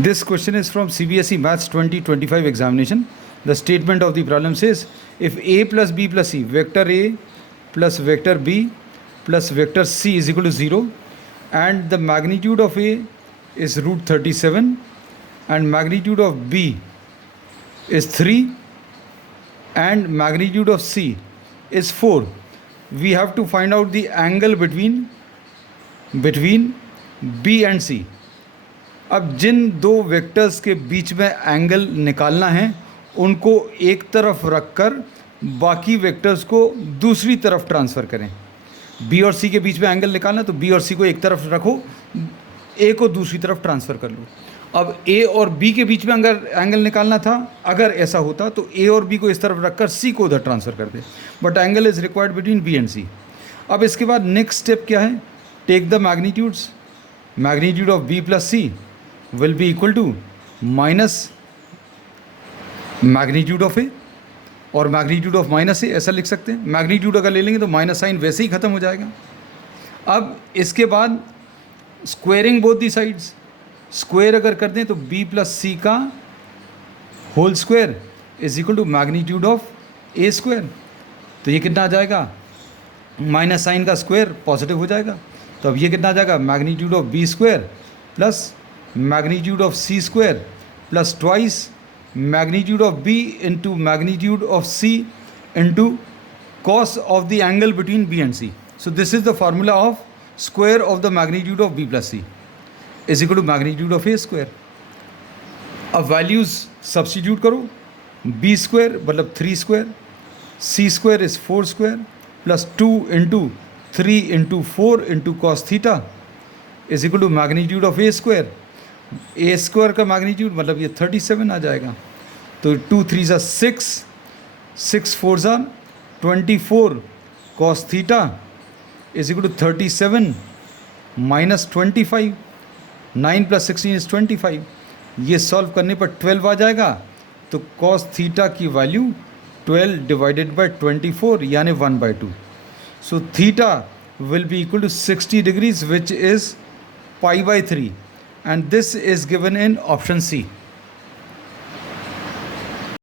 This question is from CBSE Maths 2025 examination. The statement of the problem says, if a plus b plus c, vector a plus vector b plus vector c is equal to 0, and the magnitude of a is root 37 and magnitude of b is 3 and magnitude of c is 4, we have to find out the angle between b and c. अब जिन दो vectors के बीच में angle निकालना है उनको एक तरफ रखकर बाकी वेक्टर्स को दूसरी तरफ ट्रांसफ़र करें. बी और सी के बीच में एंगल निकालना, तो बी और सी को एक तरफ रखो, ए को दूसरी तरफ ट्रांसफ़र कर लो. अब ए और बी के बीच में अगर एंगल निकालना था, अगर ऐसा होता तो ए और बी को इस तरफ रखकर सी को उधर ट्रांसफ़र कर दे, but angle is required between b and c. अब इसके बाद नेक्स्ट स्टेप क्या है? Take the magnitudes. Magnitude of b plus c will be equal to minus magnitude of a और magnitude of minus a, ऐसा लिख सकते हैं. मैग्नीट्यूड अगर ले लेंगे तो माइनस साइन वैसे ही ख़त्म हो जाएगा. अब इसके बाद squaring both the sides. Square अगर कर दें तो b प्लस सी का whole square is equal to magnitude of a square. तो ये कितना आ जाएगा? माइनस साइन का स्क्वेयर पॉजिटिव हो जाएगा. तो अब ये कितना आ जाएगा? Magnitude of b square plus magnitude of c square plus twice magnitude of b into magnitude of c into cos of the angle between b and c. So this is the formula of square of the magnitude of b plus c is equal to magnitude of a square. अब values substitute करो. b square मतलब 3 square, c square is 4 square plus 2 into 3 into 4 into cos theta is equal to magnitude of a square. A square का magnitude मतलब ये 37 आ जाएगा. तो 2 3 ज़ा 6, 6 4 ज़ा 24 cos theta is equal to 37 minus 25. 9 plus 16 is 25. ये solve करने पर 12 आ जाएगा. तो कॉस थीटा की वैल्यू 12 डिवाइडेड बाय 24 यानी 1/2. So theta will be equal to 60 degrees which is pi by 3. And this is given in option C.